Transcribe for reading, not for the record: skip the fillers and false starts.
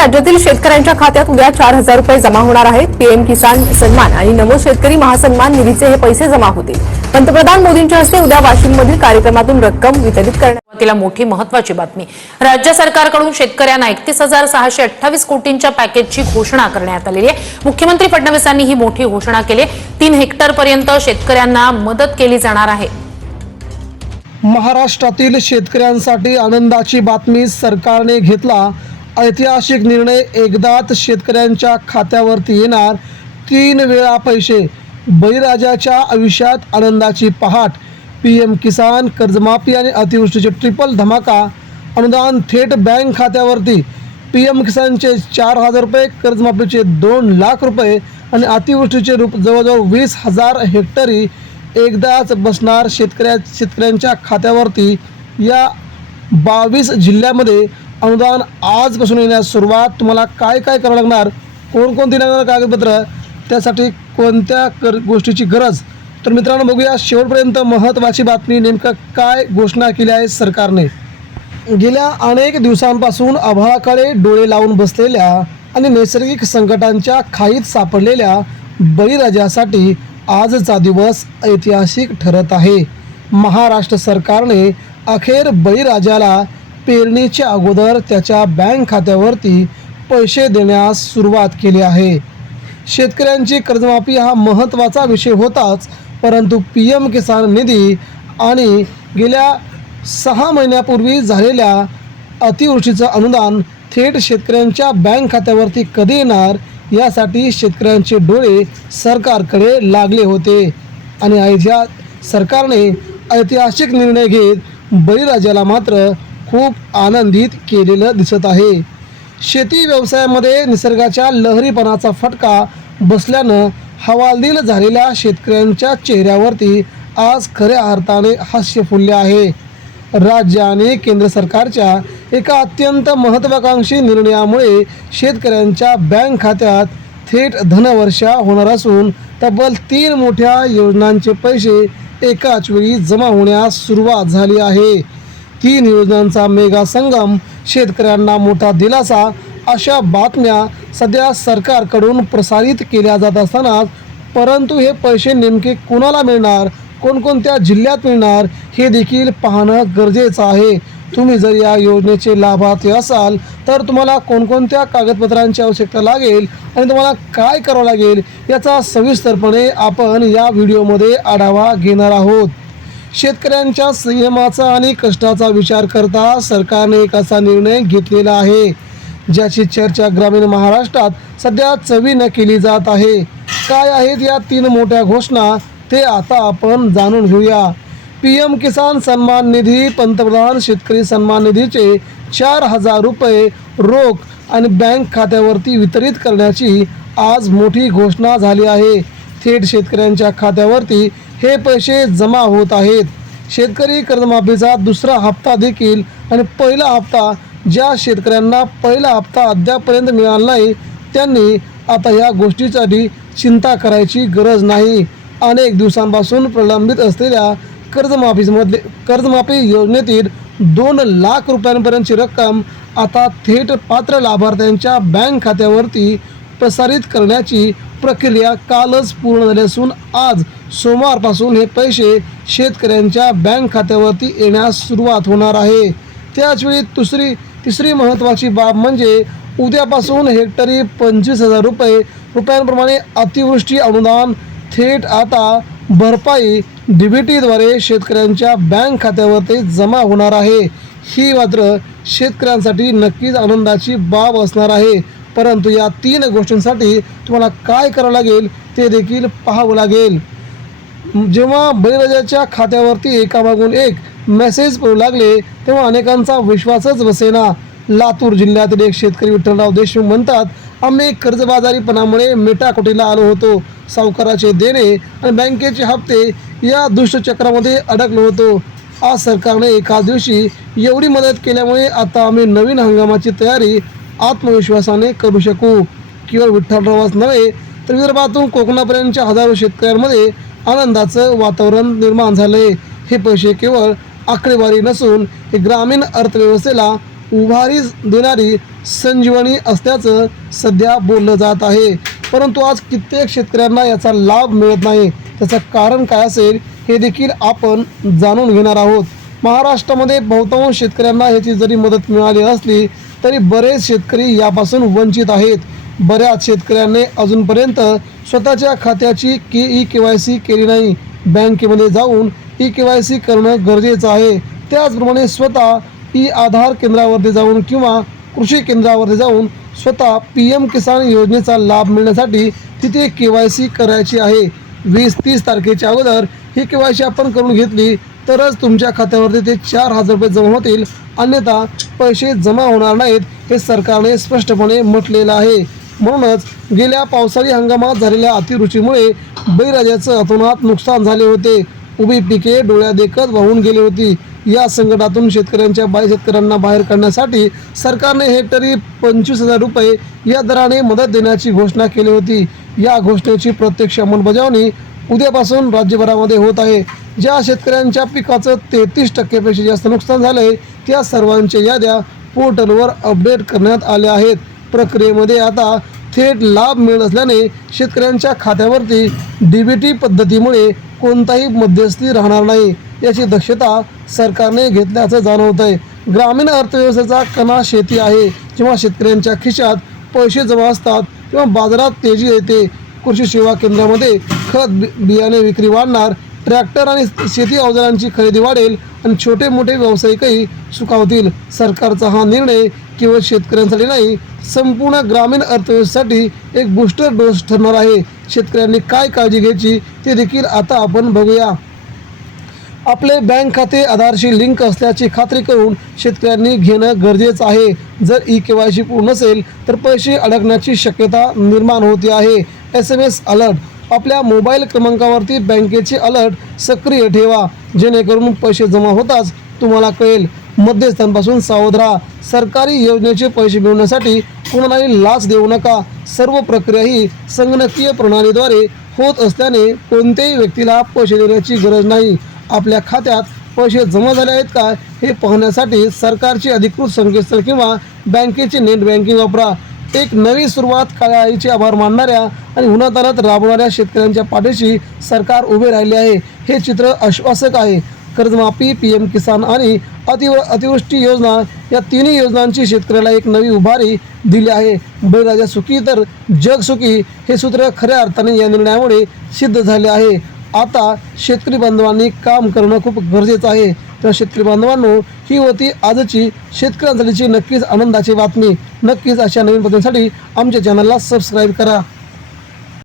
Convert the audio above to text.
राज्यातील शेतकऱ्यांच्या खात्यात उद्या 4,000 रुपये जमा होणार आहेत। पीएम किसान सन्मान आणि नमो शेतकरी महासन्मान निधीचे हे पैसे जमा होतील। पंतप्रधान मोदींच्या हस्ते उद्या वाशिममधील कार्यक्रमातून रक्कम वितरित करण्यात मोठी महत्त्वाची बातमी। राज्य सरकारकडून शेतकऱ्यांना 31,628 कोटींच्या पॅकेजची घोषणा करण्यात आलेली आहे। मुख्यमंत्री फडणवीसांनी ही मोठी घोषणा केली। 3 हेक्टर पर्यंत शेतकऱ्यांना मदत केली जाणार आहे। महाराष्ट्रातील शेतकऱ्यांसाठी आनंदाची बातमी। सरकारने घेतला ऐतिहासिक निर्णय। एकदाच शेतकऱ्यांच्या खात्यावरती येणार 3 वेळा पैसे। बळीराजाच्या आयुष्यात आनंदाची पहाट। पीएम किसान, कर्जमाफी आणि अतिवृष्टीचे ट्रिपल धमाका। अनुदान थेट बँक खात्यावरती। पीएम किसानचे 4,000 रुपये, कर्जमाफीचे 2 लाख रुपये आणि अतिवृष्टीचे जवळजवळ 20,000 हेक्टरी एकदाच बसणार शेतकऱ्यांच्या खात्यावरती। या 22 जिल्ह्यामध्ये अनुदान आजपासून येण्यास सुरुवात। तुम्हाला काय काय करावं लागणार, कोणकोणती लागणार कागदपत्र, त्यासाठी कोणत्या गोष्टीची गरज, तर मित्रांनो बघूया शेवटपर्यंत। महत्त्वाची बातमी, नेमकं काय घोषणा केली आहे सरकारने। गेल्या अनेक दिवसांपासून आभाळाकडे डोळे लावून बसलेल्या आणि नैसर्गिक संकटांच्या खाईत सापडलेल्या बळीराजासाठी आजचा दिवस ऐतिहासिक ठरत आहे। महाराष्ट्र सरकारने अखेर बळीराजाला पेरणीच्या अगोदर त्याच्या बँक खात्यावरती पैसे देण्यास सुरुवात केली आहे। शेतकऱ्यांची कर्जमाफी हा महत्त्वाचा विषय होताच, परंतु पीएम किसान निधी आणि गेल्या 6 महिन्यापूर्वी झालेल्या अतिवृष्टीचं अनुदान थेट शेतकऱ्यांच्या बँक खात्यावरती कधी येणार यासाठी शेतकऱ्यांचे डोळे सरकारकडे लागले होते। आणि सरकारने ऐतिहासिक निर्णय घेत बळीराजाला मात्र खूप आनंदित केलेलं दिसत आहे। शेती व्यवसायामध्ये निसर्गाच्या लहरीपणाचा फटका बसल्यानं हवालदिल झालेल्या शेतकऱ्यांच्या चेहऱ्यावरती आज खऱ्या अर्थाने हास्य फुलले आहे। राज्य आणि केंद्र सरकारच्या एका अत्यंत महत्त्वाकांक्षी निर्णयामुळे शेतकऱ्यांच्या बँक खात्यात थेट धनवर्षा होणार असून तब्बल 3 मोठ्या योजनांचे पैसे एकाच वेळी जमा होण्यास सुरुवात झाली आहे। 3 योजनांचा मेगा संगम, शेतकऱ्यांना मोठा दिलासा, अशा बातम्या सध्या सरकारकडून प्रसारित केल्या जात असताना, परंतु हे पैसे नेमके कोणाला मिळणार, कोणकोणत्या जिल्ह्यात मिळणार हे देखील पाहणं गरजेचं आहे। तुम्ही जर या योजनेचे लाभार्थी असाल तर तुम्हाला कोणकोणत्या कागदपत्रांची आवश्यकता लागेल आणि तुम्हाला काय करावं लागेल याचा सविस्तरपणे आपण या व्हिडिओमध्ये आढावा घेणार आहोत। शेतकऱ्यांच्या संयमाचा आणि कष्टाचा विचार करता सरकारने एक असा निर्णय घेतलेला आहे ज्याची चर्चा ग्रामीण महाराष्ट्रात सध्या चवीनं केली जात आहे। काय आहेत या 3 मोठ्या घोषणा ते आता आपण जाणून घेऊया। पीएम किसान सन्मान निधी, पंतप्रधान शेतकरी सन्मान निधीचे 4,000 रुपये रोख आणि बँक खात्यावरती वितरित करण्याची आज मोठी घोषणा झाली आहे। थेट शेतकऱ्यांच्या खात्यावरती हे पैसे जमा होत आहेत। शेतकरी कर्जमाफीचा 2रा हप्ता देखील आणि पहिला हप्ता, ज्या शेतकऱ्यांना पहिला हप्ता अद्यापर्यंत मिळाला नाही त्यांनी आता या गोष्टीसाठी चिंता करायची गरज नाही। अनेक दिवसांपासून प्रलंबित असलेल्या कर्जमाफी योजनेतील 2 लाख रुपयांपर्यंतची रक्कम आता थेट पात्र लाभार्थ्यांच्या बँक खात्यावरती प्रसारित करण्याची प्रक्रिया कालच पूर्ण झाली असून आज सोमवारपासून हे पैसे शेतकऱ्यांच्या बँक खात्यावरती येण्यास सुरुवात होणार आहे। त्याचवेळी तिसरी महत्त्वाची बाब म्हणजे उद्यापासून हेक्टरी 25,000 रुपयांप्रमाणे अतिवृष्टी अनुदान थेट आता भरपाई DBTद्वारे शेतकऱ्यांच्या बँक खात्यावरती जमा होणार आहे। ही मात्र शेतकऱ्यांसाठी नक्कीच आनंदाची बाब असणार आहे, परंतु या 3 गोष्टींसाठी तुम्हाला काय करावं लागेल ते देखील पाहावं लागेल। जेव्हा बळीराजाच्या खात्यावरती एकामागून एक मेसेज पडू लागले तेव्हा अनेकांचा विश्वासच बसेना। लातूर जिल्ह्यातील एक शेतकरी विठ्ठलराव देशमुख म्हणतात, आम्ही कर्जबाजारीपणामुळे मेटाकुटीला आलो होतो। सावकाराचे देणे आणि बँकेचे हप्ते या दुष्टचक्रामध्ये अडकलो होतो। आज सरकारने एका दिवशी एवढी मदत केल्यामुळे आता आम्ही नवीन हंगामाची तयारी आत्मविश्वासाने करू शकू। केवळ विठ्ठलरावच नव्हे तर विदर्भातून कोकणापर्यंतच्या हजारो शेतकऱ्यांमध्ये आनंदाचं वातावरण निर्माण झालंय। हे पैसे केवळ आकडेवारी नसून हे ग्रामीण अर्थव्यवस्थेला उभारी देणारी संजीवनी असल्याचं सध्या बोललं जात आहे. परंतु आज कित्येक शेतकऱ्यांना याचा लाभ मिळत नाही. त्याचं कारण काय असेल हे देखील आपण जाणून घेणार आहोत. महाराष्ट्रामध्ये बहुतांश शेतकऱ्यांना याची जरी मदत मिळाली असली तरी बरेच शेतकरी यापासून वंचित आहेत. बऱ्याच शेतकऱ्यांनी अजूनपर्यंत स्वतःच्या खात्याची KYC केली नाही. बँकेमध्ये जाऊन KYC करणं गरजेचं आहे. त्याचप्रमाणे स्वतः आधार केंद्रावरती जाऊन किंवा कृषी केंद्रावरती जाऊन स्वतः PM किसान योजनेचा लाभ मिळण्यासाठी तिथे KYC करायची आहे. 20-30 तारखेच्या अगोदर ही KYC आपण करून घेतली तरच तुमच्या खात्यावरती ते 4,000 रुपये जमा होतील, अन्यथा पैसे जमा होणार नाहीत, हे सरकारने स्पष्टपणे म्हटलेलं आहे. म्हणूनच गेल्या पावसाळी हंगामात झालेल्या अतिवृष्टीमुळे बळीराजाचं अतोनात नुकसान झाले होते. उभी पिके डोळ्यादेखत वाहून गेली होती. या संकटातून शेतकऱ्यांना बाहेर काढण्यासाठी सरकारने हेक्टरी 25,000 रुपये या दराने मदत देण्याची घोषणा केली होती. या घोषणेची प्रत्यक्ष अंमलबजावणी उद्यापासून राज्यभरामध्ये होत आहे. ज्या शेतकऱ्यांच्या पिकाचं 33% जास्त नुकसान झालंय त्या सर्वांच्या याद्या पोर्टलवर अपडेट करण्यात आल्या आहेत. प्रक्रियेमध्ये आता थेट लाभ मिळत असल्याने शेतकऱ्यांच्या खात्यावरती DBT पद्धतीमुळे कोणताही मध्यस्थी राहणार नाही याची दक्षता सरकारने घेतल्याचं जाणवत आहे. ग्रामीण अर्थव्यवस्थेचा कणा शेती आहे. जेव्हा शेतकऱ्यांच्या खिशात पैसे जमा असतात किंवा बाजारात तेजी येते. कृषी सेवा केंद्रामध्ये खत बियाणे विक्री वाढणार, ट्रॅक्टर आणि शेती अवजारांची खरेदी वाढेल आणि छोटे मोठे व्यावसायिकही सुखावतील. सरकारचा हा निर्णय केवळ शेतकऱ्यांसाठी नाही, संपूर्ण ग्रामीण अर्थव्यवस्थेसाठी एक बूस्टर डोस ठरणार आहे. शेतकऱ्यांनी काय काळजी घ्यायची ते देखील आता आपण बघूया. आपले बँक खाते आधारशी लिंक असल्याची खात्री करून शेतकऱ्यांनी घेणं गरजेचं आहे. जर KYC पूर्ण नसेल तर पैसे अडकण्याची शक्यता निर्माण होते आहे. SMS अलर्ट आपल्या मोबाईल क्रमांकावरती बँकेचे अलर्ट सक्रिय ठेवा, जेणेकरून पैसे जमा होताच तुम्हाला कळेल. मध्यस्थांपासून सावध राहा. सरकारी योजनेचे पैसे मिळवण्यासाठी कोणालाही लाच देऊ नका. सर्व प्रक्रिया ही संगणकीय प्रणालीद्वारे होत असल्याने कोणत्याही व्यक्तीला पैसे देण्याची गरज नाही. आपल्या खात्यात पैसे जमा झाले आहेत का हे पाहण्यासाठी सरकारचे अधिकृत संकेतस्थळ किंवा बँकेचे नेट बँकिंग वापरा. एक नवी सुरुवात, काळ्या आईचे आभार मानणाऱ्या आणि उन्हातान्हात राबवणाऱ्या शेतकऱ्यांच्या पाठीशी सरकार उभे राहिले आहे. हे चित्र आश्वासक आहे. कर्जमाफी, PM किसान आणि अतिवृष्टी योजना या तिन्ही योजनांची शेतकऱ्याला एक नवी उभारी दिली आहे. बळीराजा सुखी तर जग सुखी हे सूत्र खऱ्या अर्थाने या निर्णयामुळे सिद्ध झाले आहे. आता शेतकरी बांधवांनी काम करणं खूप गरजेचं आहे. तर शेतकरी बांधवांनो, ही होती आजची शेतकऱ्यांसाठीची नक्कीच आनंदाची बातमी. नक्कीच अशा नवीन पद्धतीसाठी आमच्या चॅनलला सबस्क्राईब करा.